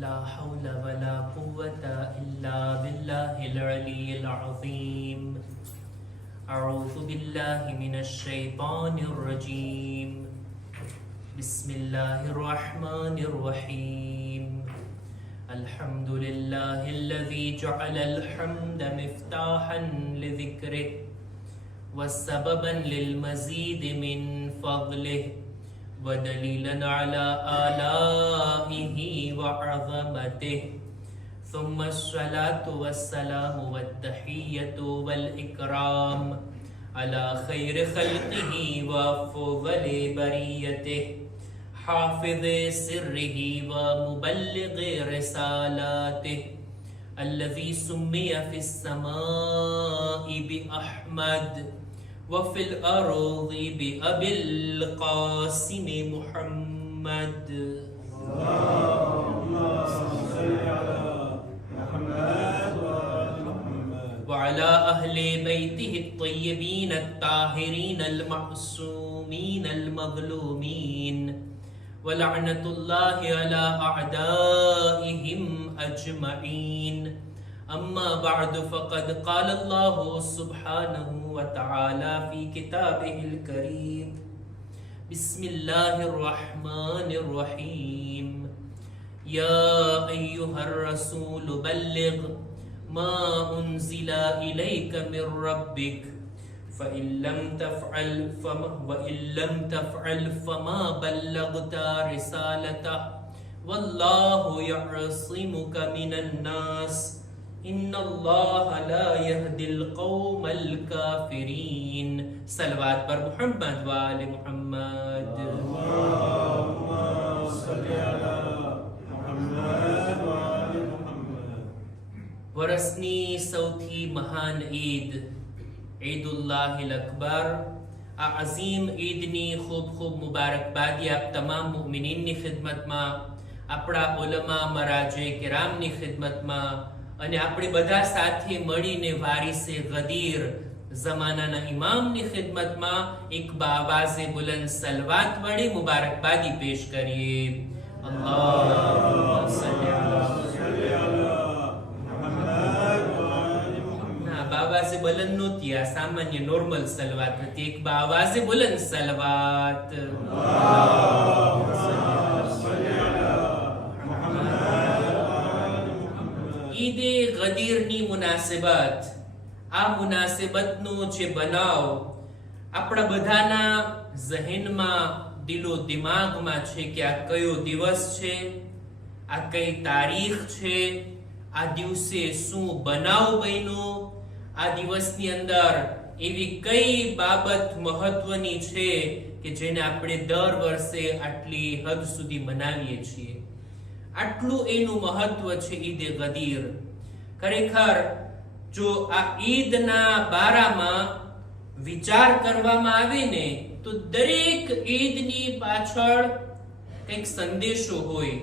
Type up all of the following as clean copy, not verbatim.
لا حول ولا قوة إلا بالله العلي العظيم. أعوذ بالله من الشيطان الرجيم. بسم الله الرحمن الرحيم. الحمد لله الذي جعل الحمد مفتاحا لذكره وسببا للمزيد من فضله ودليلا على آلائه وعظمته. ثم الصلاة والسلام والتحية والإكرام على خير خلقه وأفضل بريته حافظ سره ومبلغ رسالاته الذي سمي في السماء بأحمد وفي الأرض بأبي القاسم محمد. اللهم صل على محمد وعلى أهل بيته الطيبين الطاهرين المعصومين المظلومين ولعنة الله على أعدائهم أجمعين. أما بعد فقد قال الله سبحانه وتعالى في كتابه الكريم. بسم الله الرحمن الرحيم. يا أيها الرسول بلغ ما أنزل إليك من ربك وإن لم تفعل فما بلغت رسالته والله يعصمك من الناس إن الله لا يهدي القوم الكافرين. صلوات پر محمد وآل محمد. اللهم صل على محمد وآل محمد. વરસની સૌથી મહાન ઈદ ઈદુલ્લાહિલ અકબર. આ અઝીમ ઈદની ખૂબ ખૂબ મુબારકબાદી આપ તમામ મુમિનીનની ખિદમતમાં, આપણા ઉલમા મરાજે કિરામની ખિદમતમાં અને આપણે બધા સાથે મળીને વારિસે ગદીર ઝમાનાના ઇમામની ખિદમતમાં એક બાવાઝે બુલંદ સલવાત વડે મુબારકબાદી પેશ કરીએ. અલ્લાહુમ્મા સલ્લી અલા બાવાઝે બુલંદ નહોતી, આ સામાન્ય નોર્મલ સલવાત હતી. એક બાવાઝે બુલંદ સલવાત. ઈદે ગદીરની મુનાસિબત, આ મુનાસિબતનો જે બનાવ આપણા બધાના ઝહેનમાં, દિલો દિમાગમાં છે કે આ કયો દિવસ છે, આ કઈ તારીખ છે, આ દિવસે શું બનાવ બન્યો, આ દિવસની અંદર એવી કઈ બાબત મહત્વની છે કે જેને આપણે દર વર્ષે આટલી હદ સુધી મનાવીએ છીએ. આટલું એનું મહત્વ છે ઈદે ગદીર. ખરેખર જો આ ઈદના બારામાં વિચાર કરવામાં આવે ને તો દરેક ઈદની પાછળ કંઈક સંદેશો હોય,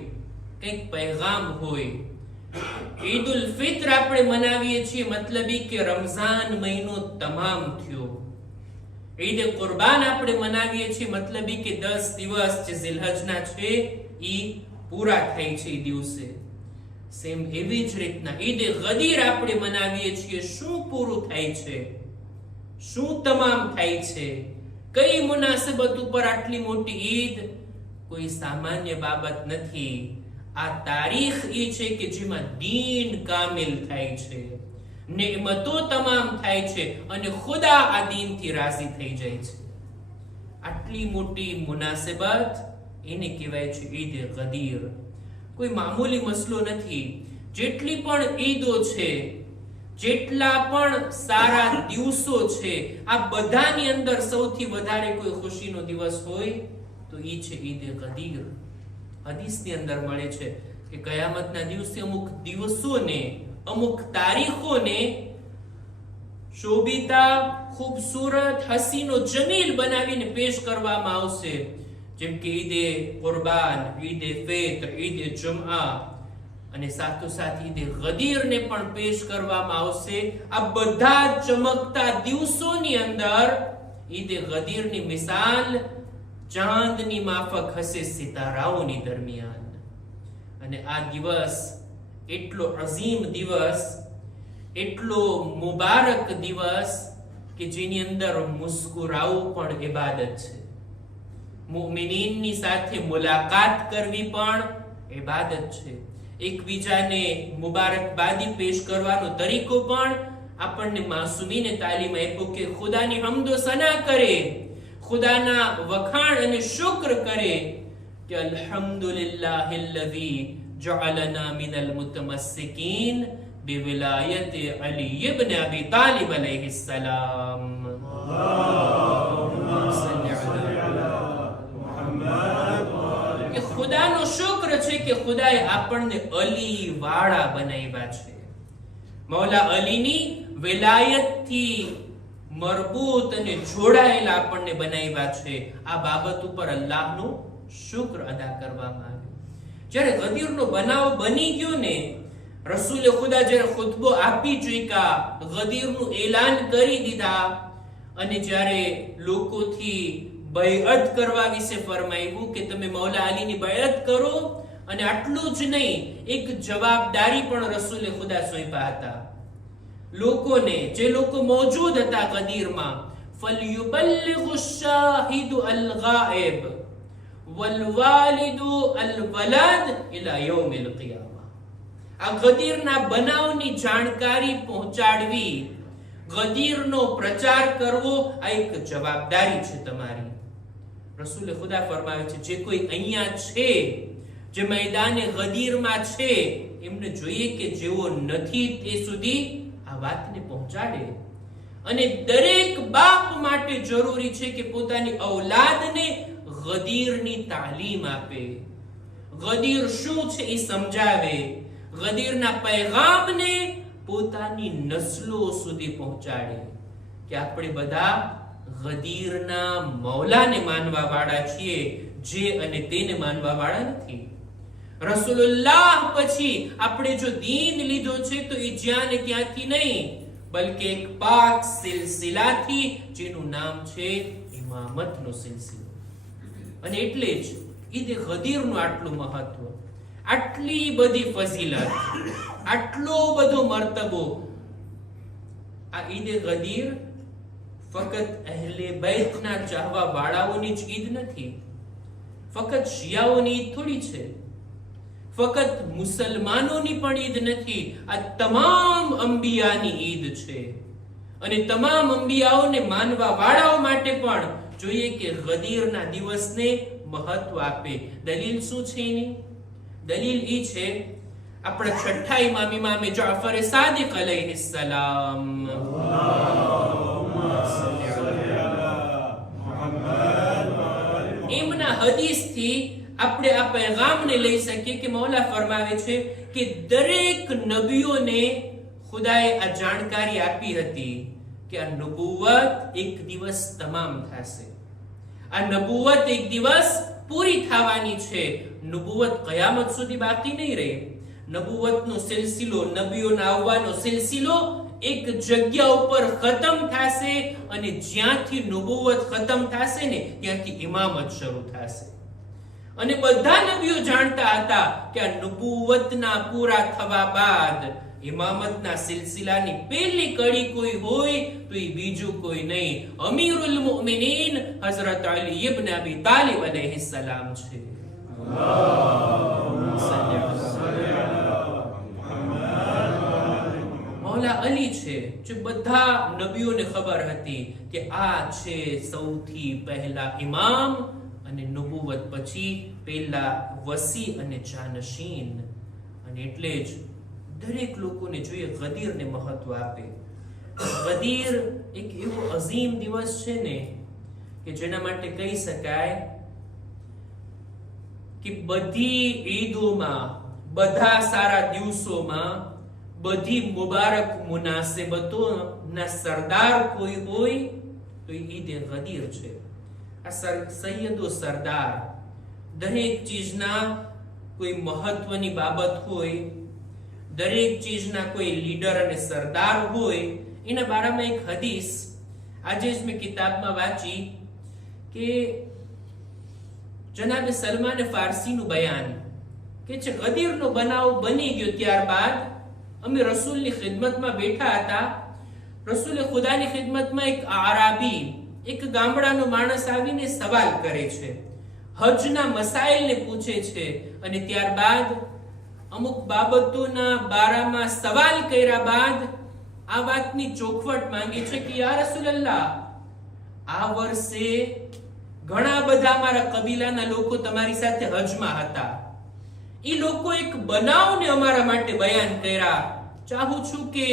કંઈક પૈગામ હોય. ઈદ ઉલ ફિત્ર આપણે મનાવીએ છીએ, મતલબ ઈ કે રમઝાન મહિનો તમામ થયો. ઈદ કુરબાન આપણે મનાવીએ છીએ, મતલબ ઈ કે 10 દિવસ જે ઝિલહજના છે ઈ પૂરા થાય છે એ દિવસે. સેમ એવી જ રીતના ઈદ ગદીર આપણે મનાવીએ છીએ. શું પૂરું થાય છે, શું તમામ થાય છે, કઈ મુનાસબત ઉપર આટલી મોટી ઈદ? કોઈ સામાન્ય બાબત નથી. આ તારીખ એ છે કે જેમાં દીન કામિલ થાય છે, નેમતો તમામ થાય છે અને ખુદા આ દીનથી રાજી થઈ જાય છે. આટલી મોટી મુનાસબત એને કહેવાય છે ઈદ ગદીર. કોઈ મામૂલી મસલો નથી. જેટલી પણ ઈદો છે, જેટલા પણ સારા દિવસો છે, આ બધાની અંદર સૌથી વધારે કોઈ ખુશીનો દિવસ હોય તો ઈ છે ઈદ ગદીર. હદીસની અંદર મળે છે કે કયામતના દિવસે અમુક દિવસોને, અમુક તારીખોને શોભિતા, ખૂબસૂરત, હસીનો, જમીલ બનાવીને પેશ કરવામાં આવશે. જેમ કે ઈદે કુરબાન, ઈદે ફિત્ર, ઈદે જુમઆ અને સાથોસાથ ઈદે ગદીરને પણ પેશ કરવામાં આવશે. આ બધા ચમકતા દિવસોની અંદર ઈદે ગદીરની મિસાલ ચાંદની માફક હશે સિતારાઓની દરમિયાન. અને આ દિવસ એટલો અઝીમ દિવસ, એટલો મુબારક દિવસ કે જેની અંદર મુસ્કુરાવું પણ ઇબાદત છે. મુમિનીનની સાથે મુલાકાત કરવી પણ ઇબાદત છે. એકબીજાને મુબારકબાદી પેશ કરવાનો તરીકો પણ આપણને માસૂમીને તાલીમ આપ્યો કે ખુદાની હમદો સના કરે, ખુદાના વખાણ અને શુક્ર કરે કે અલ્હમ્દુલિલ્લાહિલ્લઝી જઅલના મિનલ મુતમસ્સિકીન બિવિલાયતિ અલી ઇબ્ન અબી તાલિબ અલૈહિસ સલામ. કે ખુદાનો શુક્ર છે કે ખુદાએ આપણને અલી વાળા બનાવ્યા છે. મૌલા અલીની વિલાયતથી મરબૂત અને જોડાયેલા આપણને બનાવ્યા છે. આ બાબત ઉપર અલ્લાહનો શુક્ર અદા કરવામાં આવ્યો. જ્યારે ગદીરનો બનાવ બની ગયો ને, રસૂલે ખુદા જ્યારે ખુતબો આપી ચૂક્યા, ગદીરનું એલાન કરી દીધા, અને જ્યારે લોકોથી બૈઅત કરવા વિશે ફરમાવ્યું કે તમે મૌલા અલીની બૈઅત કરો, અને આટલું જ નહીં, એક જવાબદારી પણ રસૂલે ખુદા સોંપ્યા હતા લોકોને, જે લોકો મોજૂદ હતા ગદીરમાં. ફલયુબલ્લિગુ શાહિદુ અલ-ગાઇબ વલવાલિદુ અલ-વલદ ઇલા યૌમિલ કિયામા. આ ગદીરના બનાવની જાણકારી પહોંચાડવી, ગદીરનો પ્રચાર કરવો, આ એક જવાબદારી છે તમારી. રસૂલે ખુદા ફરમાવે છે, જે કોઈ અહીંયા છે, જે મેદાને ગદીરમાં છે, એમને જોઈએ કે જેવો નથી તે સુધી આ વાતને પહોંચાડે. અને દરેક બાપ માટે જરૂરી છે કે પોતાની ઔલાદને ગદીરની તાલીમ આપે, ગદીર શું છે એ સમજાવે, ગદીરના પૈગામને પોતાની નસ્લો સુધી પહોંચાડે કે આપણે બધા ગદીરના મૌલાને માનવા વાળા છીએ, જે અને તેને માનવા વાળા નથી. રસૂલુલ્લાહ પછી આપણે જો દીન લીધો છે તો એ જ્યાં ને ત્યાંથી નહીં, બલકે એક પાક સિલસિલાથી, જેનું નામ છે ઇમામતનો સિલસિલો. અને એટલે જ ઈદે ગદીરનું આટલું મહત્વ, આટલી બધી ફઝીલત, આટલો બધો મર્તબો. આ ઈદે ગદીર ફકત અહેલે બૈતના ચાહવા વાળાઓની જ ઈદ નથી, ફકત શિયાઓની ઈદ થોડી છે, ફકત મુસલમાનોની પણ ઈદ નથી. આ તમામ અંબિયાની ઈદ છે. અને તમામ અંબિયાઓને માનવા વાળાઓ માટે પણ જોઈએ કે ગદીરના દિવસને મહત્વ આપે. દલીલ શું છે એની? દલીલ ઈ છે, આપણા છઠ્ઠા ઇમામ જાફર સાદિક અલૈહિસ સલામ, એમના હદીસથી આપણે આ પૈગામને લઈ શકીએ કે મૌલા ફરમાવે છે કે દરેક નબીઓને ખુદાએ આ જાણકારી આપી હતી કે આ નબુવત એક દિવસ તમામ થશે, આ નબુવત એક દિવસ પૂરી થવાની છે. નબુવત કયામત સુધી બાકી નહીં રહે. નબુવતનો સિલસિલો, નબીઓના આવવાનો સિલસિલો એક જગ્યા ઉપર ખતમ થશે, અને જ્યાંથી નબુવત ખતમ થશે ને ત્યાંથી ઇમામત શરૂ થશે. અને બધા નબીઓ જાણતા હતા કે આ નબુવતના પૂરા થવા બાદ ઇમામતના સિલસિલાની પહેલી કડી કોઈ હોય તો એ બીજું કોઈ નહીં, અમીરુલ મુમિનીન હઝરત અલી ઇબ્ન અબી તાલિબ અલૈહિસ સલામ છે. મૌલા અલી છે, જે બધા નબીઓને ખબર હતી કે આ છે સૌથી પહેલા ઇમામ, અને નબુવત પછી પહેલા વસી અને જાનશીન. અને એટલે જ દરેક લોકોને જોઈએ ગદીરને મહત્વ આપે. ગદીર એક એવો અઝીમ દિવસ છે ને કે જેના માટે કહી શકાય કે બધી ઈદોમાં, બધા સારા દિવસોમાં, બધી મુબારક મુનાસિબતોના સરદાર કોઈ હોય તો એ ઈદે ગદીર છે. આ સૈયદો સરદાર, દરેક ચીજના કોઈ મહત્વની બાબત હોય, દરેક ચીજના કોઈ લીડર અને સરદાર હોય, એના બારામાં એક હદીસ આજે જ મેં કિતાબમાં વાંચી કે જનાબે સલમાન ફારસીનું બયાન કે છે ગદીરનો બનાવ બની ગયો ત્યારબાદ અમે રસૂલની ખિદમતમાં બેઠા હતા. રસૂલે ખુદાની ખિદમતમાં એક આરાબી, એક ગામડાનો માણસ આવીને સવાલ કરે છે, હજના મસાઇલને પૂછે છે, અને ત્યારબાદ અમુક બાબતોના બારામાં સવાલ કર્યા બાદ આ વાતની ચોખવટ માંગે છે કે યા રસૂલલ્લાહ, આ વર્ષે ઘણા બધા અમારા કબીલાના લોકો તમારી સાથે હજમાં હતા. એ લોકો એક બનાવને અમારા માટે બયાન કર્યા. ચાહું છું કે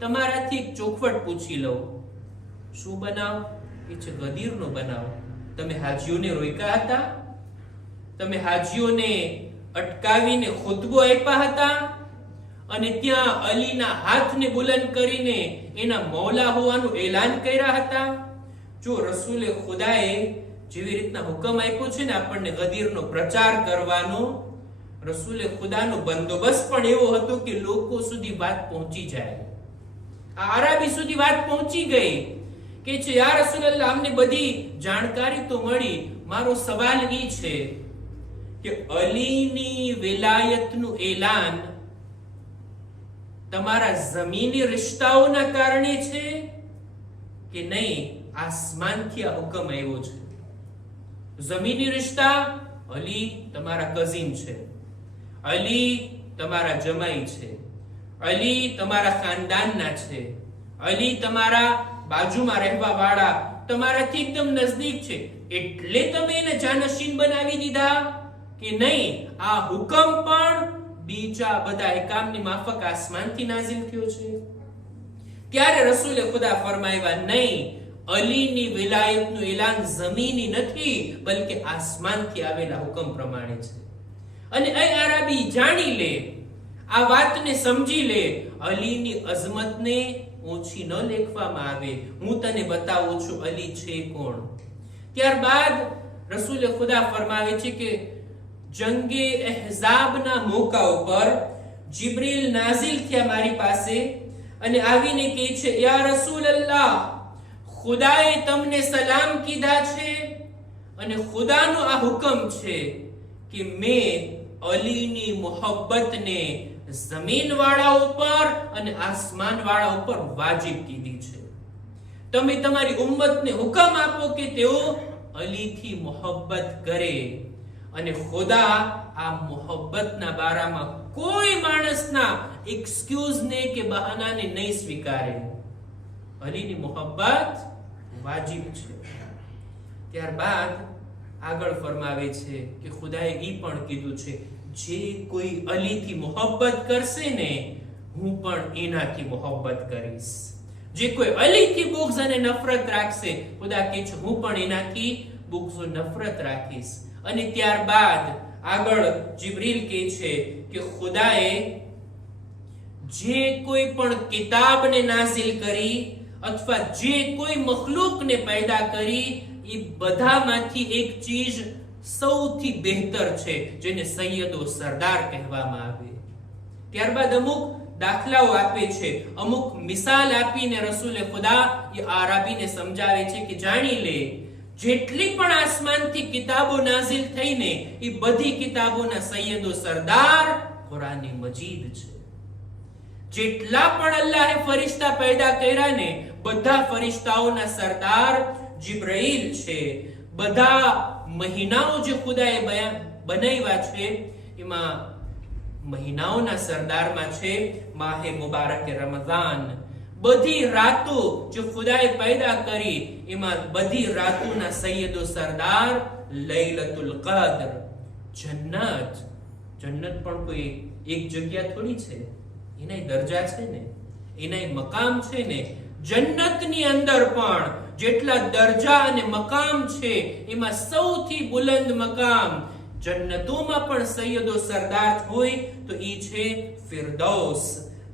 તમારાથી એક ચોખવટ પૂછી લઉં. શું બનાવ? એ છે ગદીરનો બનાવ. તમે હાજીઓને રોક્યા હતા, તમે હાજીઓને અટકાવીને ખુતબો આપ્યા હતા, અને ત્યાં અલીના હાથને બુલંદ કરીને એના મૌલા હોવાનું એલાન કર્યા હતા. જો રસૂલે ખુદાએ જેવી રીતના હુકમ આપ્યો છે ને આપણને ગદીરનો પ્રચાર કરવાનો, રસૂલે ખુદાનો બંદોબસ્ત પણ એવો હતો કે લોકો સુધી વાત પહોંચી જાય. આ આરાબી સુધી વાત પહોંચી ગઈ કે છે યા રસૂલલ્લાહ, અમને બધી જાણકારી તો મળી. મારો સવાલ એ છે કે અલીની વિલાયતનું એલાન તમારા જમીની રિશ્તાઓના કારણે છે કે નહીં આસમાનથી આ હુકમ આવ્યો છે? જમીની રિશ્તા, અલી તમારા કઝિન છે, અલી તમારા જમાઈ છે, અલી તમારા ખાનદાનના છે, અલી તમારા બાજુમાં રહેવા વાળા તમારાથી એકદમ નજદીક છે, એટલે તમે એને જાનશીન બનાવી દીધા કે નહીં આ હુકમ પણ બીજા બધા એકામની માફક આસમાનથી નાઝિલ થયો છે? ત્યારે રસૂલે ખુદા ફરમાવ્યા, નહીં, અલીની વિલાયતનું એલાન જમીની નથી, બલકે આસમાનથી આવેલા હુકમ પ્રમાણે છે. અને એ આરાબી જાણી લે, આ વાતને સમજી લે, અલીની અઝમતને ઓછી ન લેખવામાં આવે. હું તને બતાવું છું અલી છે કોણ. ત્યારબાદ રસૂલે ખુદા ફરમાવે છે કે જંગે અહઝાબના મોકા ઉપર જિબ્રીલ નાઝિલ થયા મારી પાસે અને આવીને કહે છે, યા રસૂલલ્લાહ, ખુદાએ તમને સલામ કીધા છે અને ખુદાનો આ હુકમ છે કે મેં અલીની મોહબ્બતને જમીન વાળા ઉપર અને આસમાન વાળા ઉપર વાજિબ કીધી છે. તમે તમારી ઉમ્મતને હુકમ આપો કે તેઓ અલીથી મોહબ્બત કરે, અને ખુદા આ મોહબ્બતના બારામાં કોઈ માણસના એક્સક્યુઝને કે બહાનાને નહીં સ્વીકારે. અલીની મોહબ્બત વાજિબ છે. ત્યારબાદ આગળ ફરમાવે છે કે ખુદાએ એ પણ કીધું છે, જે કોઈ અલીથી મોહબ્બત કરશે ને હું પણ એનાથી મોહબ્બત કરીશ. જે કોઈ અલીથી બુગ્ઝ અને નફરત રાખશે, ખુદા કહે છે હું પણ એનાથી બુગ્ઝ અને નફરત રાખીશ. અને ત્યારબાદ આગળ જિબ્રીલ કહે છે કે ખુદાએ જે કોઈ પણ કિતાબને નાઝિલ કરી અથવા જે કોઈ મખલૂકને પેદા કરી, એ બધામાંથી એક ચીજ સૌથી બહેતર છે, જેને સૈયદો સરદાર કહેવામાં આવે. ત્યારબાદ અમુક દાખલાઓ આપે છે, અમુક મિસાલ આપીને રસૂલે ખુદા એ આરાબીને સમજાવે છે કે જાણી લે, જેટલી પણ આસમાનથી કિતાબો નાઝિલ થઈને એ બધી કિતાબોના સૈયદો સરદાર કુરાન મજીદ છે. જેટલા પણ અલ્લાહે ફરિશ્તા પેદા કર્યા ને બધા ફરિશ્તાઓના સરદાર જિબ્રાઈલ છે. બધા મહિનાઓ જે ખુદાએ બનાવ્યા છે એમાં મહિનાઓના સરદારમાં છે માહે મુબારક રમઝાન. બધી રાતો જે ખુદાએ પેદા કરી એમાં બધી રાતોના સૈયદો સરદાર લૈલતુલ કદ્ર. જન્નત પણ કોઈ એક જગ્યા થોડી છે, એના દરજા છે ને, એના મકામ છે ને. જન્નતની અંદર પણ જેટલા દરજા અને મકામ છે એમાં સૌથી બુલંદ મકામ જન્નતોમાં પણ સૈયદો સરદાર હોય તો ઈ છે ફિરદૌસ.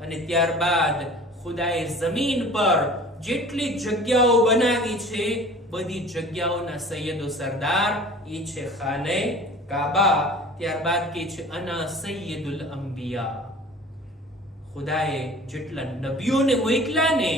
અને ત્યારબાદ ખુદાએ જમીન પર જેટલી જગ્યાઓ બનાવી છે બધી જગ્યાઓના સૈયદો સરદાર ઈ છે ખાને કાબા. ત્યારબાદ કે છે અના સૈયદુલ અંબિયા. ખુદાએ જેટલા નબીઓને મોકલ્યા ને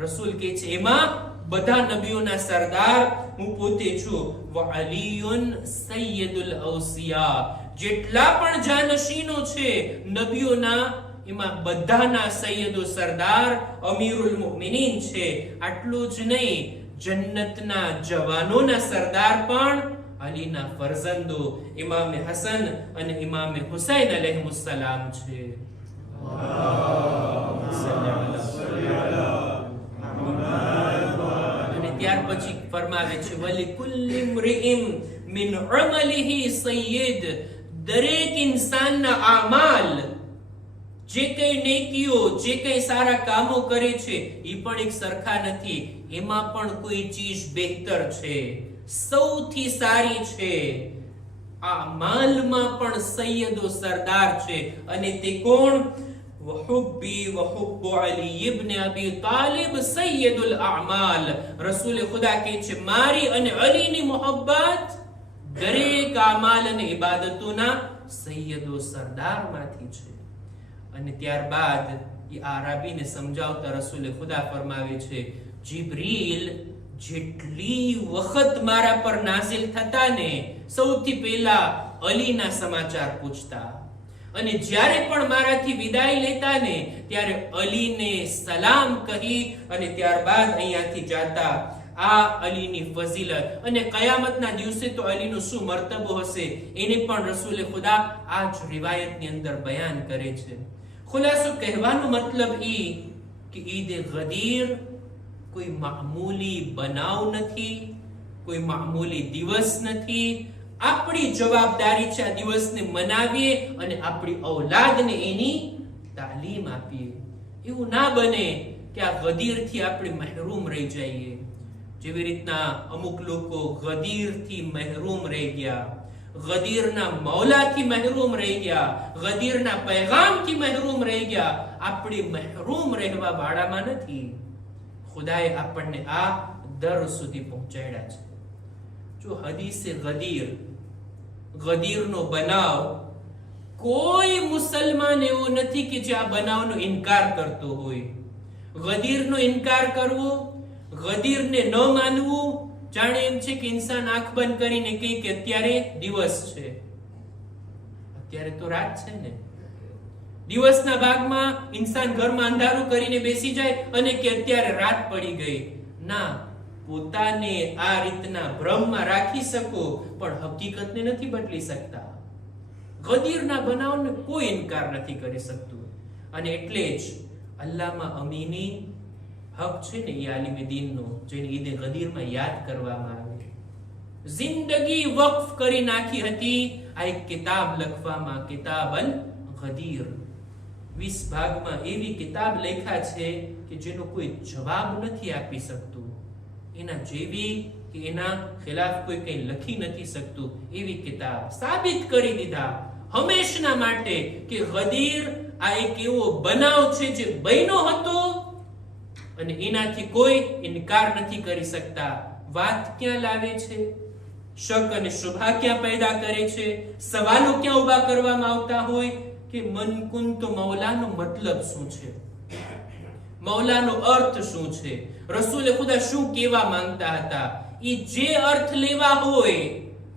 રસૂલ કે છે એમાં બધા નબીઓના સરદાર હું પોતે છું. વ અલીયુન સૈયદુલ ઔસિયા. જેટલા પણ જાનશીનો છે નબીઓના, એમાં બધાના સૈયદો સરદાર અમીરુલ મુમિનીન છે. આટલું જ નહીં, જન્નતના જવાનોના સરદાર પણ અલીના ફરઝંદો ઇમામે હસન અને ઇમામે હુસૈન અલૈહિસ્સલામ છે. અને ત્યાર પછી ફરમાવે છે વલિકુલ્લિ ઇમ્રિઇમ મિન અમલિહી સય્યદ, દરેક ઇન્સાનના આમાલ, જે કઈ નેકીઓ, જે કઈ સારા કામો કરે છે એ પણ એક સરખા નથી. એમાં પણ કોઈ ચીજ બહેતર છે, સૌથી સારી છે. આ માલમાં પણ સૈયદો સરદાર છે. અને તે કોણ? વહુબ્બી વહુબ્બુ અલી ઇબ્ન અબી તાલિબ સૈયદુલ અમાલ. રસૂલ ખુદા કહે છે મારી અને અલીની મોહબ્બત દરેક આમાલ અને ઇબાદતોના સૈયદો સરદારમાંથી છે. અને ત્યારબાદ એ આરાબીને સમજાવતા રસૂલ ખુદા ફરમાવે છે જિબ્રીલ જેટલી વખત મારા પર નાઝિલ થતા ને, સૌથી પહેલા અલીના સમાચાર પૂછતા, અને જ્યારે પણ મારાથી વિદાય લેતા ને ત્યારે અલીને સલામ કહી અને ત્યારબાદ અહીંયાથી જાતા. આ અલીની ફઝીલત અને કયામતના દિવસે તો અલીનો શું મર્તબો હશે એને પણ રસૂલ ખુદા આ જ રિવાયતની અંદર બયાન કરે છે. ખુલાસો કહેવાનો મતલબ ઈ કે ઈદે ગદીર કોઈ મામૂલી બનાવ નથી, કોઈ મામૂલી દિવસ નથી. આપણી જવાબદારી છે આ દિવસને મનાવીએ અને આપણી ઔલાદને એની તાલીમ આપીએ. એવું ના બને કે આ ગદીરથી આપણે મહેરૂમ રહી જઈએ. જેવી રીતના અમુક લોકો ગદીરથી મહેરૂમ રહી ગયા, ગદીરના મૌલાથી મહેરૂમ રહી ગયા, ગદીરના પૈગામથી મહેરૂમ રહી ગયા. આપણે મહેરૂમ રહેવા વાળામાં નથી. ખુદાએ આપણને આ દર સુધી પહોંચાડ્યા છે. જો હદીસે ગદીરનો બનાવ, કોઈ મુસલમાન એવો નથી કે જે આ બનાવનો ઇનકાર કરતો હોય. ગદીરનો ઇનકાર કરવો, ગદીરને ન માનવું, જાણે એમ છે કે ઇન્સાન આંખ બંધ કરીને કહે કે અત્યારે દિવસ છે. અત્યારે તો રાત છે ને. દિવસના ભાગમાં ઇન્સાન ઘરમાં અંધારું કરીને બેસી જાય અને કે અત્યારે રાત પડી ગઈ. ના, પોતાને આ રીતના ભ્રમમાં રાખી શકો પણ હકીકતને નથી બદલી શકતા. ગદીરના બનાવને કોઈ ઇનકાર નથી કરી શકતું. અને એટલે જ અલ્લામા અમીની હક છે ને એ આલિમે દીનનો, જેને ઈદે ગદીરમાં યાદ કરવામાં આવે. જિંદગી વક્ફ કરી નાખી હતી આ એક કિતાબ લખવામાં, કિતાબલ ગદીર. 20 ભાગમાં એવી કિતાબ લખ્યા છે કે જેનો કોઈ જવાબ નથી આપી શકતું. એના જેવી કે એના ખિલાફ કોઈ કંઈ લખી નથી શકતું એવી કિતાબ. સાબિત કરી દીધા હંમેશના માટે કે ગદીર આ એક એવો બનાવ છે જે બન્યો હતો અને એનાથી કોઈ ઇનકાર નથી કરી શકતા. વાત ક્યાં લાવે છે? શક અને શુભા ક્યાં પેદા કરે છે? સવાલો ક્યાં ઉભા કરવામાં આવતા હોય કે મન કુંત મૌલાનો મતલબ શું છે, મૌલાનો અર્થ શું છે, રસૂલ ખુદા શું કહેવા માંગતા હતા? એ જે અર્થ લેવા હોય,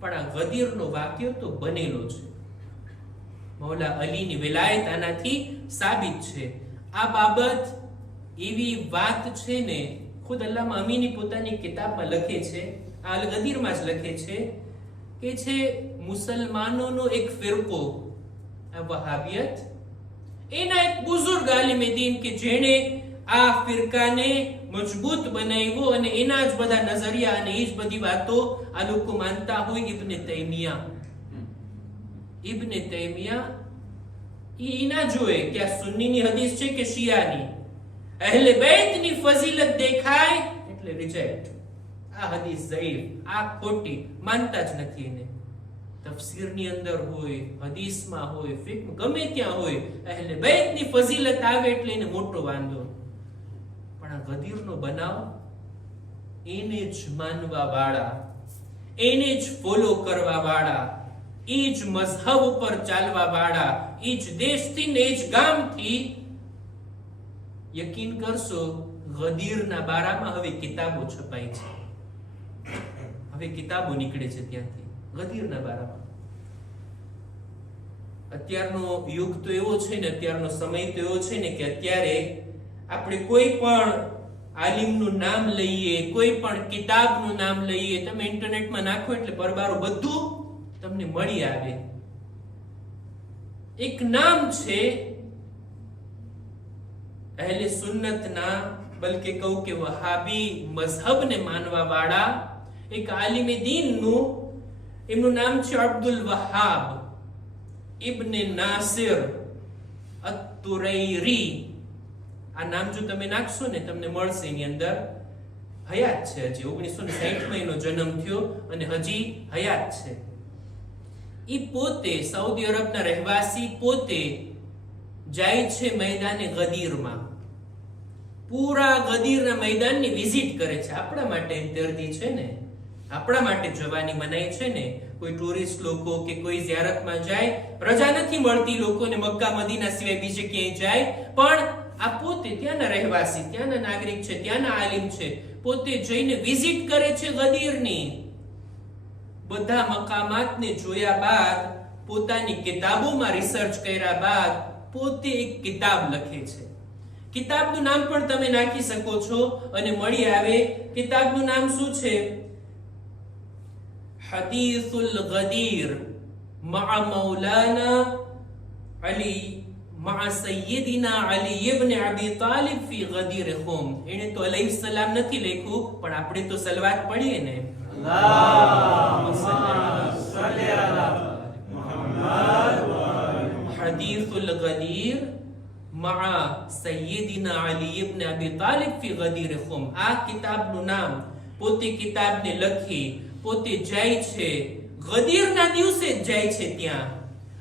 પણ આ ગદીરનો વાક્ય તો બનેલો છે. મૌલા અલીની વિલાયત આનાથી સાબિત છે. આ બાબત એવી વાત છે ને, ખુદ અલ્લામા અમીની પોતાની કિતાબમાં લખે છે, આ અલ ગદીરમાં જ લખે છે કે છે મુસલમાનોનો એક ફિરકો વહાબિયત, એના એક બુઝુર્ગ આલિમે દીન કે જેણે આ ફિરકાને મજબૂત બનાવ્યો અને એના જ બધા નજરિયા અને એ જ બધી વાતો આ લોકો માનતા હોય. ઇબ્ન તૈમિયા ઈના જોએ કે આ સુન્નીની હદીસ છે કે શિયાની, અહેલે બેતની ફઝીલત દેખાય એટલે રિજેક્ટ. આ હદીસ ઝઈફ, આ ખોટી, માનતા જ નથી એને. તફસીરની અંદર હોય, હદીસમાં હોય, ફિક્હ ગમે ત્યાં હોય, અહેલે બેતની ફઝીલત આવે એટલે એને મોટો વાંધો. પણ આ ગદીરનો બનાવ એને જ માનવા વાળા, એને જ ફોલો કરવા વાળા, એ જ મઝહબ ઉપર ચાલવા વાળા, એ જ દેશથી ને એ જ ગામથી, યકીન કરશો ગદીરના બારામાં હવે કિતાબો છપાય છે. હવે કિતાબો નીકળે છે ત્યાંથી ગદીરના બારામાં. અત્યારનો યુગ તો એવો છે ને, અત્યારનો સમય તો એવો છે ને કે અત્યારે આપણે કોઈ પણ આલિમનું નામ લઈએ, કોઈ પણ કિતાબનું નામ લઈએ, તમે ઇન્ટરનેટમાં નાખો એટલે પરબારો બધું તમને મળી આવે. એક નામ છે અહેલે સુન્નતના, બલકે કહું કે વહાબી મઝહબને માનવા વાળા એક આલિમે દીનનું, એમનું નામ છે અબ્દુલ વહાબ ઇબ્ન નાસિર અત-તુરૈરી. આ નામ જો તમે નાખશો ને તમને મળશે. એની અંદર હયાત છે, હજી 1960 એનો જન્મ થયો અને હજી હયાત છે. ઈ પોતે સાઉદી અરબના રહેવાસી, પોતે જાય છે મેદાને ગદીરમાં, પૂરા ગદીરના મેદાનની વિઝિટ કરે છે. આપણા માટે દર્દી છે ને, આપણા માટે જવાની મનાઈ છે ને. કોઈ ટુરિસ્ટ લોકો કે કોઈ ઝિયારતમાં જાય, રજા નથી મળતી લોકોને મક્કા મદીના સિવાય બીજે ક્યાંય જાય, પણ આ પોતે ત્યાંના રહેવાસી, ત્યાંના નાગરિક છે, ત્યાંના આલિમ છે, પોતે જઈને વિઝિટ કરે છે ગદીરની. બધા મકામાતને જોયા બાદ, પોતાની કિતાબોમાં રિસર્ચ કર્યા બાદ પોતે એક કિતાબ લખે છે. કિતાબનું નામ પણ તમે નાખી શકો છો અને મળી આવે. કિતાબનું નામ શું છે? હદીસુલ ગદીર મા મૌલાના અલી મા સૈયદિના અલી ઇબ્ન અબી તાલિબ ફી ગદીર ખુમ. એને તો અલૈહિ સલામ નથી લખ્યું, પણ આપણે તો સલવાત પડીએ ને. હદીસુલ ગદીર મા સૈયદિના અલી ઇબ્ન અબી તાલિબ ફી ગદીર ખુમ. આ કિતાબનું નામ, પોતે કિતાબને લખી, પોતે જાય છે ગદીરના દિવસે જ જાય છે ત્યાં,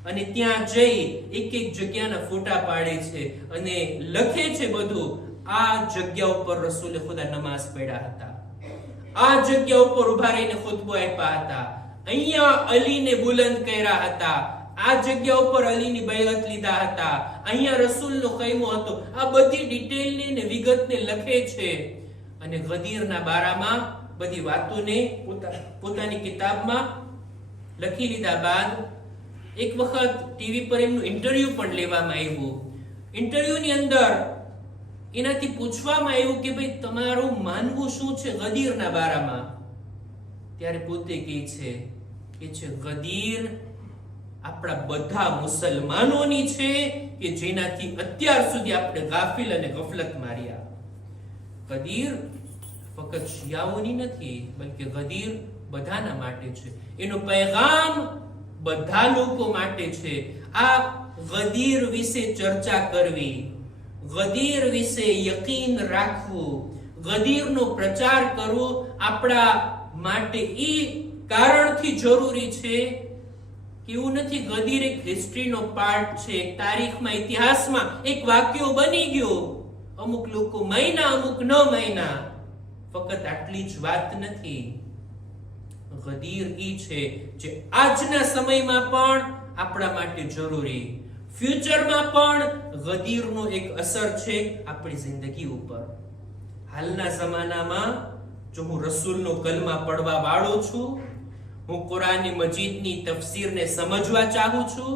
અને ત્યાં જઈ એક એક જગ્યાના ફોટા પાડે છે અને લખે છે બધું. આ જગ્યા ઉપર રસૂલે ખુદા નમાઝ પઢ્યા હતા, આ જગ્યા ઉપર ઉભા રહીને ખુતબો આપ્યા હતા, અહીંયા અલીને બુલંદ કર્યા હતા, આ જગ્યા ઉપર અલીની બૈઅત લીધા હતા, અહીંયા રસૂલનો ખૈમો હતો. આ બધી ડિટેલને ને વિગતને લખે છે અને ગદીરના બારામાં બધી વાતોને પોતાની કિતાબમાં લખી લીધા બાદ એક વખત ટીવી પર એમનું ઇન્ટરવ્યુ પણ લેવામાં આવ્યું. ઇન્ટરવ્યુની અંદર એનાથી પૂછવામાં આવ્યું કે ભાઈ તમારું માનવું શું છે ગદીરના બારામાં? ત્યારે પોતે કહે છે ગદીર આપણા બધા મુસલમાનોની છે કે જેનાથી અત્યાર સુધી આપણે ગાફિલ અને ગફલતમાં રહ્યા. ગદીર ફક્ત શિયાઓની નથી, બલકે ગદીર બધાના માટે છે. એનો પૈગામ બધા લોકો માટે છે. આ ગદીર વિશે ચર્ચા કરવી, ગદીર વિશે યકીન રાખવું, ગદીરનો પ્રચાર કરવો આપણા માટે ઈ કારણથી જરૂરી છે કે એવું નથી ગદીર એક હિસ્ટ્રીનો પાર્ટ છે, તારીખમાં, ઇતિહાસમાં એક વાક્યો બની ગયો, અમુક લોકો મહિના, અમુક ન મહિના. ફક્ત આટલી જ વાત નથી. ગદીર ઈ છે જે આજના સમયમાં પણ આપણા માટે જરૂરી, ફ્યુચરમાં પણ ગદીરનો એક અસર છે આપણી જિંદગી ઉપર. હાલના જમાનામાં જો હું રસૂલનો કલમા પડવા વાળો છું, હું કુરાન મજીદની તફસીરને સમજવા ચાહું છું,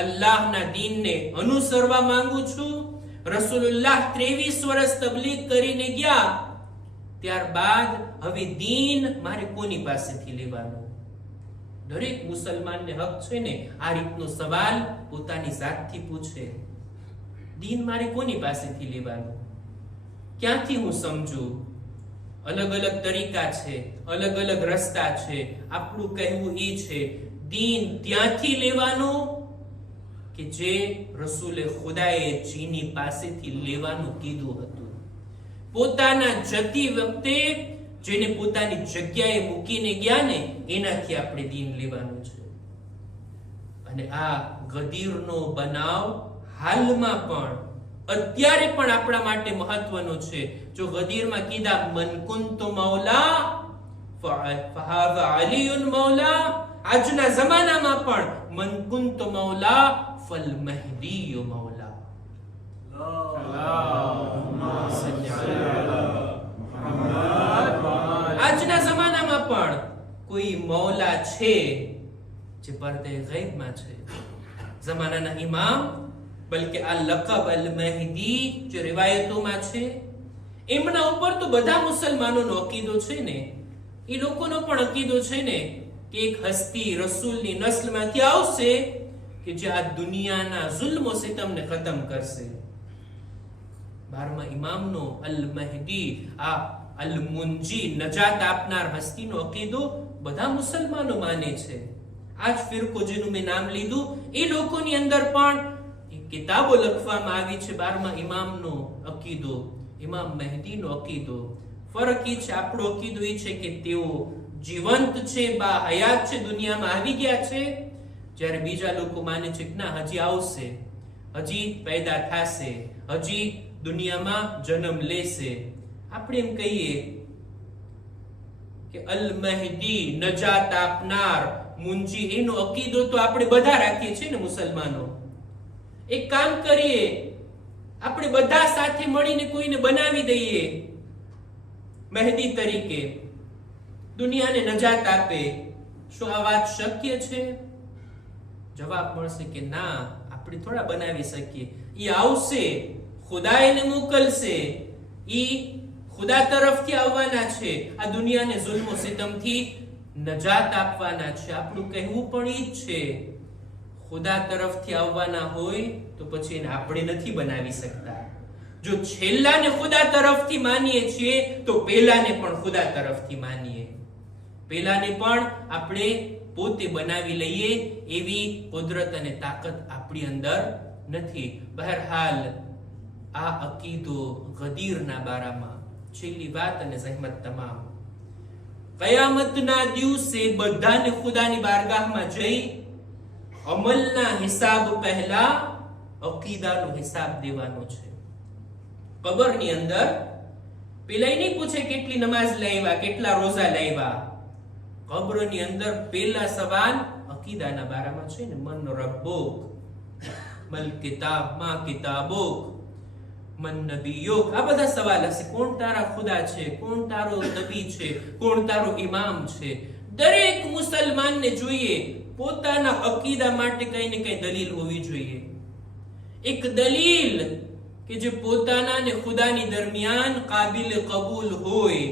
અલ્લાહના દીનને અનુસરવા માંગુ છું. રસૂલુલ્લાહ 23 વર્ષ તબલીગ કરીને ગયા, ત્યારબાદ હવે દીન મારે કોની પાસેથી લેવાનું? દરેક મુસલમાનને હક છે ને આ રીતનો સવાલ પોતાની જાતથી પૂછે. દીન મારે કોની પાસેથી લેવાનું? ક્યાંથી હું સમજું? અલગ અલગ તરીકા છે, અલગ અલગ રસ્તા છે. આપણું કહેવું ઈ છે દીન ત્યાંથી લેવાનું કે જે રસૂલે ખુદાએ જેની પાસેથી લેવાનું કીધું હતું. પોતાના જતી વખતે જેને પોતાની જગ્યાએ મૂકીને ગયા ને એનાથી આપણે દીન લેવાનું છે. અને આ ગદીરનો બનાવ હાલમાં પણ, અત્યારે પણ આપણા માટે મહત્વનો છે. જો ગદીરમાં કીધા મન કુંતુ મૌલા ફહાઝા અલીયુન મૌલા, આજના જમાનામાં પણ મન કુંતુ મૌલા ફલ મહદીયુ મૌલા. આજના જમાનામાં પણ કોઈ મૌલા છે જે પડદે ગૈબમાં છે. જમાનાના ઇમામ, બલકે આ લકબ અલ મહેદી જે riwayatોમાં છે, એમના ઉપર તો બધા મુસલમાનોનો અકીદો છે ને, એ લોકોનો પણ અકીદો છે ને કે એક હસ્તી રસૂલની નસ્લમાંથી આવશે કે જે આ દુનિયાના જુલ્મો સિતમને ખતમ કરશે. 12મા ઇમામનો અલ મહેદી, આ અલ મુંજી, નજાત આપનાર હસ્તીનો અકીદો બધા મુસલમાનો માને છે. આ જ ફિરકો જેનું મેં નામ લીધું, એ લોકોની અંદર પણ કિતાબો લખવામાં આવી છે 12મા ઇમામનો અકીદો, ઇમામ મહેદીનો અકીદો. ફરક એ છે, આપણો અકીદો એ છે કે તેઓ જીવંત છે, બા હયાત છે, દુનિયામાં આવી ગયા છે, જ્યારે બીજા લોકો માને છે કે ના, હજી આવશે, હજી પેદા થશે, હજી દુનિયામાં જન્મ લેશે. આપણે એમ કહીએ કે અલ મહેદી, નજાત આપનાર, મુંજી, એનો અકીદો તો આપણે બધા રાખીએ છીએ ને મુસલમાનો. એક કામ કરીએ, આપણે બધા સાથે મળીને કોઈને બનાવી દઈએ મહેદી તરીકે, દુનિયાને નજાત આપે. શું આ વાત શક્ય છે? જવાબ મળશે કે ના, આપણે થોડા બનાવી શકીએ. ઈ આવશે, ખુદા એને મોકલશે, ઈ ખુદા તરફથી આવવાના છે, આ દુનિયાને જુલ્મો સિતમથી નજાત આપવાના છે. આપણું કહેવું પણ ઈ જ છે, ખુદા તરફથી આવવાના હોય તો પછી એને આપણે નથી બનાવી શકતા. જો છેલ્લાને ખુદા તરફથી માનીએ છીએ તો પહેલાને પણ ખુદા તરફથી માનીએ. પહેલાને પણ આપણે પોતે બનાવી લઈએ એવી કુદરત અને તાકાત આપણી અંદર નથી. બહરહાલ આ અકીદો ગદીરના બારામાં છેલ્લી વાત અને જહેમત તમામ, કયામતના દિવસે બધાને ખુદાની બારગાહમાં જઈ અમલના હિસાબ પહેલા અકીદાનો હિસાબ દેવાનો છે. કબરની અંદર પેલા નહીં પૂછે કેટલી નમાઝ લાવ્યા, કેટલા રોઝા લાવ્યા. કબ્રની અંદર પેલા સવાલ અકીદાના બારામાં છે ને, મન રબ્બુક, મલ કિતાબ, માં કિતાબુક, મન નબીયુક. આ બધા સવાલ હશે. કોણ તારા ખુદા છે, કોણ તારો નબી છે, કોણ તારો ઇમામ છે. દરેક મુસલમાનને જોઈએ પોતાના અકીદા માટે કઈ ને કઈ દલીલ હોવી જોઈએ. એક દલીલ કે જે પોતાના ને ખુદાની દરમિયાન કાબિલ કબૂલ હોય.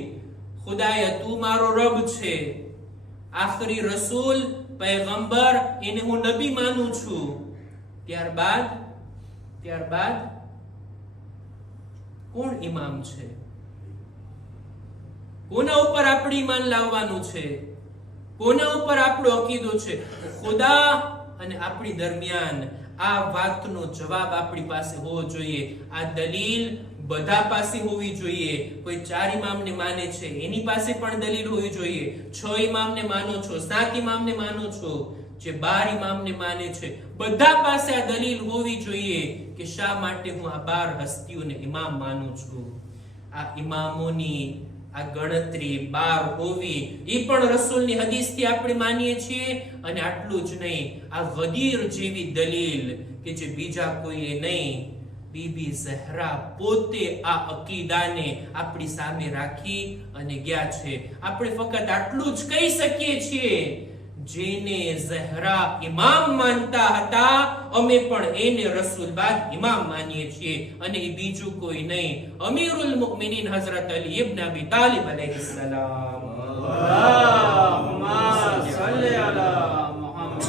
ખુદાએ તું મારો રબ છે, આખરી રસૂલ, પૈગંબર, એને હું નબી માનું છું. ત્યારબાદ કોણ ઇમામ છે? કોના ઉપર આપણે ઈમાન લાવવાનું છે? કોના ઉપર આપણો અકીદો છે? ખુદા અને આપણી દરમિયાન આ વાતનો જવાબ આપણી પાસે હોવો જોઈએ. આ દલીલ બધા પાસે હોવી જોઈએ. કોઈ 4 ઇમામને માને છે એની પાસે પણ દલીલ હોવી જોઈએ. 6 ઇમામને માનો છો, 7 ઇમામને માનો છો, જે 12 ઇમામને માને છે, બધા પાસે આ દલીલ હોવી જોઈએ કે શા માટે હું આ 12 હસ્તીઓને ઇમામ માનું છું. આ ઇમામોની આ ગણતરી 12 હોવી એ પણ રસૂલની હદીસથી આપણે માનીએ છીએ. અને આટલું જ નહીં, આ ગદીર જેવી દલીલ કે જે બીજા કોઈએ નહીં, બીબી ઝહરા પોતે આ અકીદાને આપણી સામે રાખી અને ગયા છે. આપણે ફક્ત આટલું જ કહી શકીએ છીએ, જેને ઝહરા ઇમામ માનતા હતા, અમે પણ એને રસૂલ બાદ ઇમામ માનીએ છીએ, અને એ બીજું કોઈ નહીં, અમીરુલ મુમિનીન હઝરત અલી ઇબ્ન અબી તાલિબ અલૈહિસ સલામ. અલ્લાહુમ્મા સલ્લી અલા મુહમ્મદ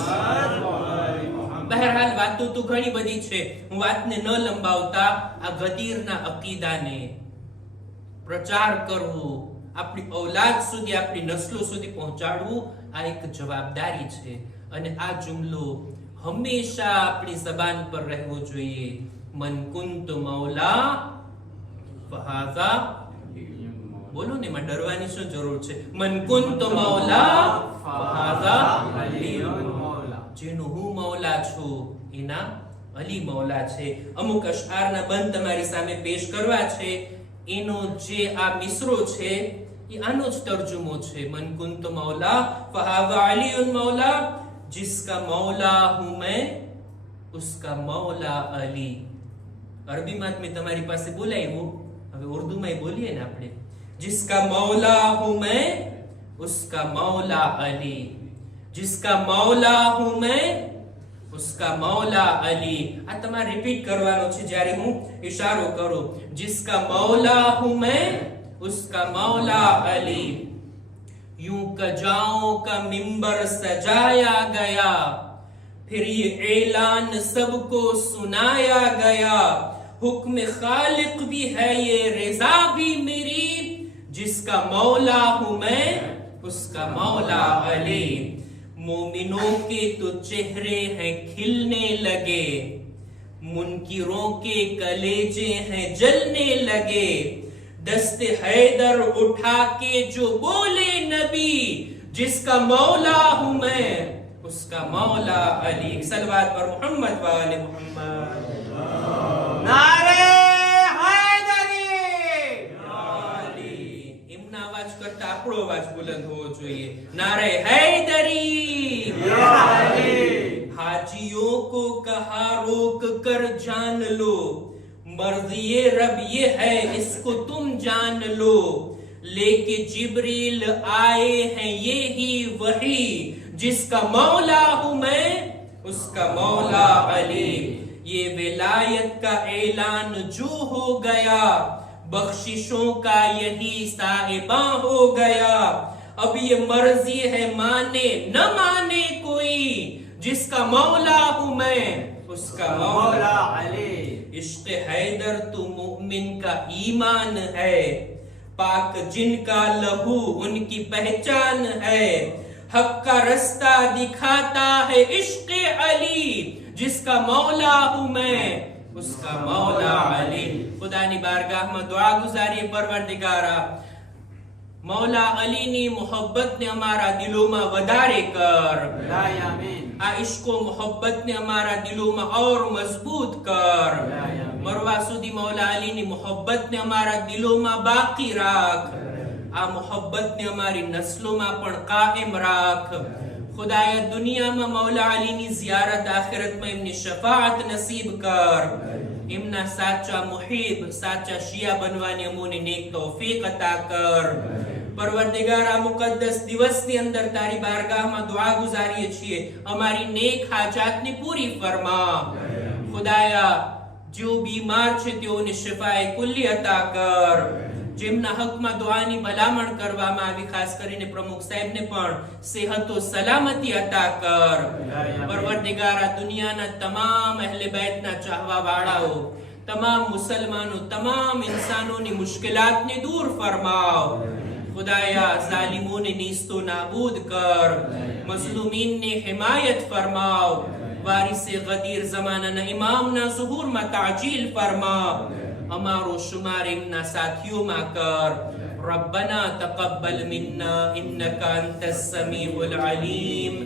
વ આલી મુહમ્મદ. બહરહાલ વાતો તો ઘણી બધી છે, હું વાતને ન લંબાવતા આ ગદીરના અકીદાને પ્રચાર કરવો, આપણી ઔલાદ સુધી, આપણી નસ્લો સુધી પહોંચાડવું, આ એક જવાબદારી છે. અને આ જુમલો હંમેશા આપણી જબાન પર રહેવો જોઈએ. મન કુંત મૌલા ફહાઝા. બોલો ને, એમાં ડરવાની શું જરૂર છે? મન કુંત મૌલા ફહાઝા અલીયુન મૌલા. જેનો હું મૌલા છું એના અલી મૌલા છે. અમુક અશઆરના બંધ તમારી સામે પેશ કરવા છે. એનો જે આ મિસરો છે એ આનો જ તર્જુમો છે. મન કુંત મૌલા ફહાઝા અલીયુન મૌલા, जिसका मौला हूं मैं उसका मौला अली. અરબીમાં મેં તમારી પાસે બોલાવ્યું, હવે ઉર્દુમાં બોલીએ ને આપણે. जिसका मौला हूं मैं उसका मौला अली, जिसका मौला हूं मैं उसका मौला अली। આ તમારે રિપીટ કરવાનો છે જ્યારે હું ઇશારો કરું, जिसका मौला हूं मैं उसका मौला अली। यूं कजाओं का मिंबर सजाया गया, फिर ये ऐलान सबको सुनाया गया, हुक्म खालिक भी है ये रज़ा भी मेरी, जिसका मौला हूं मैं उसका मौला अली। मोमिनों के तो चेहरे हैं खिलने लगे, मुनकिरों के कलेजे हैं जलने लगे, दस्ते हैदर उठा के जो बोले नबी, जिसका मौला हूं मैं उसका मौला अली। सलवात पर मोहम्मद वाले मोहम्मद। नारे हैदरी अली। એમના અવાજ કરતા આપણો અવાજ બુલંદ હોવો જોઈએ। નારે हैदरी हाजियों को कहा रोक कर जान लो, मर्ज़िए रब ये है इसको तुम जान लो, लेके जिब्रील आए हैं ये ही वही, जिसका मौला हूं मैं उसका मौला अली। ये विलायत का ऐलान जो हो गया, बख्शिशों का यही साहिबा हो गया, अब ये मर्जी है माने न माने कोई, जिसका मौला हूं मैं उसका मौला अली। इश्क हैदर तो मुमिन का ईमान है, पाक जिनका लहू उनकी पहचान है, हक का रास्ता दिखाता है इश्क अली, जिसका मौला हूं मैं उसका मौला अली। खुदानी बारगाह में दुआ गुजारिए, परवरदिगारा मौला अली ની મોહબ્બત ને અમારા દિલોમાં વધારે કર। આ ઇશ્કો મોહબ્બત ને અમારા દિલોમાં और મજબૂત કર। મરવા સુધી મૌલા અલી ની મોહબ્બત ને અમારા દિલોમાં બાકી રાખ। આ મોહબ્બત ને અમારી નસ્લોમાં પણ કાયમ રાખ। ખુદાયા દુનિયામાં મૌલા અલી ની ઝિયારત, આખિરતમાં એમની શફાઅત નસીબ કર। એમના સાચા મુહિબ, સાચા શિયા બનવાની અમોને નેક તૌફીક અતા કર। परवरदिगार आ मुकद्दस दिवस ની અંદર તારી બારગાહમાં દુઆ ગુજારીએ છીએ, અમારી નેક હાજાતને પૂરી ફરમા। ખુદાયા જો બીમાર છે તેઓને શિફાએ કુલ્લી અતા કર। જેમના હકમાં દુઆની ભલામણ કરવામાં આવી, ખાસ કરીને પ્રમુખ સાહેબને પણ સેહત ઓ સલામતી અતા કર। પરવરદિગાર આ દુનિયાના તમામ અહેલે બેતના ચાહવા વાળાઓ, તમામ મુસલમાનો, તમામ ઇન્સાનોની મુશ્કેલાતને દૂર ફરમાવ। खुदाया जालिमों ने नीस्तो नाबूद कर, मजलूमीन ने हिमायत फरमाओ, वारिसे गदीर जमाना ना इमाम ना ज़ुहूर मा ताजील फरमा, अमारो शुमार इमना साथियों मा कर। रब्बना तक़ब्बल मिन्ना इन्नका अंतस समीउल अलीम।